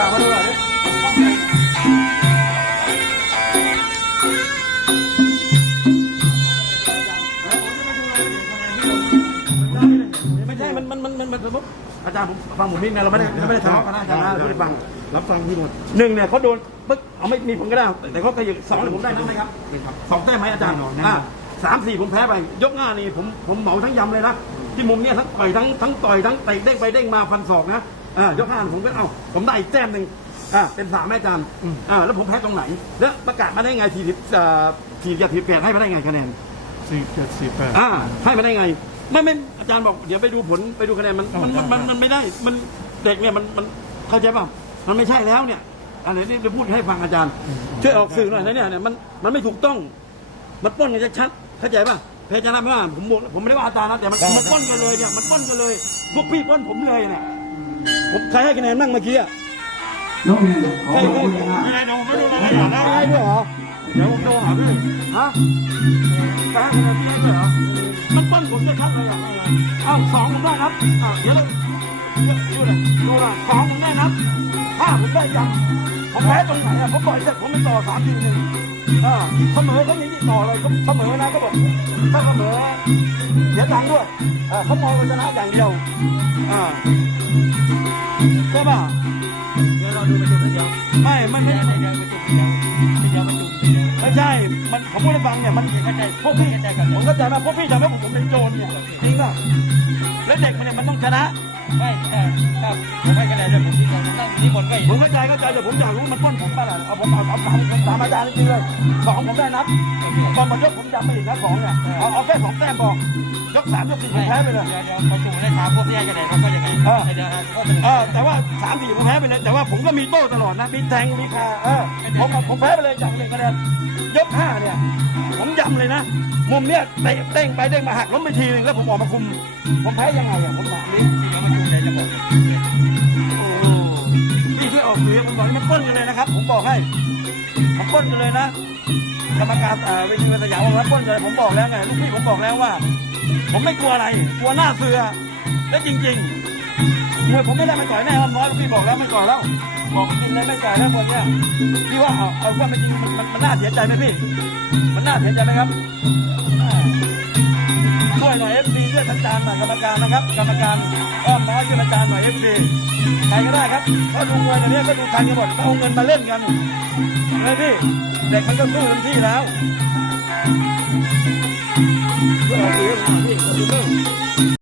กามาดูหน่อยดิไม่ใช่ มัน มัน มัน มันมันสมมติอาจารย์ผมฟังผมนิดนะเราไม่ได้เราไม่ได้ทะเลาะกันนะอาจารย์นะเราไม่ได้ฟัง รับฟังพี่หมดหนึ่งเนี่ยเขาโดนปึ๊กเอาไม่มีผมก็ได้ แต่เขาขยิบสองเนี่ยผมได้นับไหมครับนี่ครับสองแต้ไหมอาจารย์แน่นอนแน่นอนอ่าสามสี่ผมแพ้ไป ยกหน้านี่ผมผมเหมาทั้งยำเลยนะที่มุมเนี่ยทั้งต่อยทั้งทั้งต่อยทั้งเตะเด้งไปเด้งมาฟันศอกนะ อ่ายกห้าผมก็เอาผมได้อีกแต้มหนึ่งอ่าเป็นสามแม่อาจารย์อ่าแล้วผมแพ้ตรงไหน แล้วประกาศมาได้ไงสี่สิบอ่าสี่สิบสี่แปดให้มาได้ไงคะแนนสี่เจ็ดสี่แปดอ่าให้มาได้ไงไม่ไม่อาจารย์บอกเดี๋ยวไปดูผลไปดูคะแนนมันมันมันมันมันไม่ได้มันเด็กเนี่ยมันมันเข้าใจป่ะมันไม่ใช่แล้วเนี่ยอันนี้จะพูดให้ฟังอาจารย์ ช่วยออกสื่อหน่อยนะเนี่ยเนี่ยมันมันไม่ถูกต้อง มันปล้นกันชัดๆเข้าใจป่ะเพชรนะไม่ว่าผมบอกผมไม่ได้ว่าอาจารย์นะแต่มันมันปล้นกันเลยเนี่ยมันปล้นกันเลย พวกพี่ปล้นผมเลยเนี่ย ผมใครให้คะแนนบ้างเมื่อกี้อะน้องแนนขอใครขอบให้คุณนะครับไม่ได้ดูไม่ดูไม่ได้ใครให้ด้วยเหรอเดี๋ยวผมโทรหาพี่ฮะใครให้คะแนนพี่ด้วยเหรอมันปล้นผมชัดๆเลยอะอ้าวสองผมได้ครับอ้าวเดี๋ยวเราดูเลยดูละสองผมได้นับห้าผมได้ยังผมแพ้ตรงไหนอะผมต่อยเสร็จผมไม่ต่อสามทีหนึ่งอ่าเสมอเขามีที่ต่อเลยเขาเสมอนะเขาบอกถ้าเสมอเสียตังค์ด้วยอ่าเขามองว่าชนะอย่างเดียวอ่า ใช่ป่ะเดี๋ยวเราดูไปดูเดียวไม่ไม่ไม่เดี๋ยวเดี๋ยวไปจุดเดียวเดี๋ยวไปจุดเดียวไม่ใช่ มันผมพูดให้ฟังเนี่ยมันเข้าใจพวกพี่เข้าใจกันผมเข้าใจไหมพวกพี่ทำให้ผมเป็นโจรเนี่ยจริงป่ะแล้วเด็กมันเนี่ยมันต้องชนะไม่ถ้าถ้าผมให้คะแนนเลยผม ผมต้องที่หมดไม่ผมเข้าใจเข้าใจแต่ผมอยากรู้มันป้นผมป่ะล่ะเอาผมเอาเอาตามตามอาจารย์จริงเลยสองผมได้นับตอนมายกผมจำไม่อีกนะสองเนี่ยเอาเอาแค่สองแต้มบอกยกสามยกสี่ผมแพ้ไปเลยเดี๋ยวเดี๋ยวประชุมได้ถามพวกที่ให้คะแนนว่าก็ยังไงเดี๋ยวเออแต่ว่าสามสี่ผมแพ้ไปเลยแต่ว่าผมก็มีโต้ตลอดนะมีแทงมีคาเออผมผมแพ้ไปเลยจากหนึ่งคะแนนยกห้าเนี่ยผมย้ำเลยนะมุมเนี้ยเตะเด้งไปเด้งมาหักล้มไปทีนึงแล้วผมออกมาคุม ผมแพ้ยังไงอะผมถามนี่ ออกเสียงผมบอกให้มันป้นกันเลยนะครับ ผมบอกให้ผมปล้นกันเลยนะกรรมการอ่าเวทีสยามบอกว่าปล้นกันเลยผมบอกแล้วไงลูกพี่ผมบอกแล้วว่า ผมไม่กลัวอะไร กลัวหน้าเสือและจริงๆมวยผมไม่ได้ม่ก่อยแน่นอนน้อยลูกพี่บอกแล้วไม่ก่อยแล้วบอกจริงเลยไม่จ่ายแล้วคนเนี้ยพี่ว่าเอาเอาว่าไม่จริงมันมันมันน่าเสียใจไหมพี่ มันน่าเสียใจไหมครับ ช่วยหน่อยเอฟซีช่วยประจารหน่อยกรรมการนะครับ กรรมการอ้อมน้อยช่วยประจานหน่อยเอฟซีใครก็ได้ครับเขาดูมวยอย่างนี้ก็ดูทันกันหมดเขาเอาเงินมาเล่นกันเลยพี่เด็กมันก็สู้เต็มที่แล้ว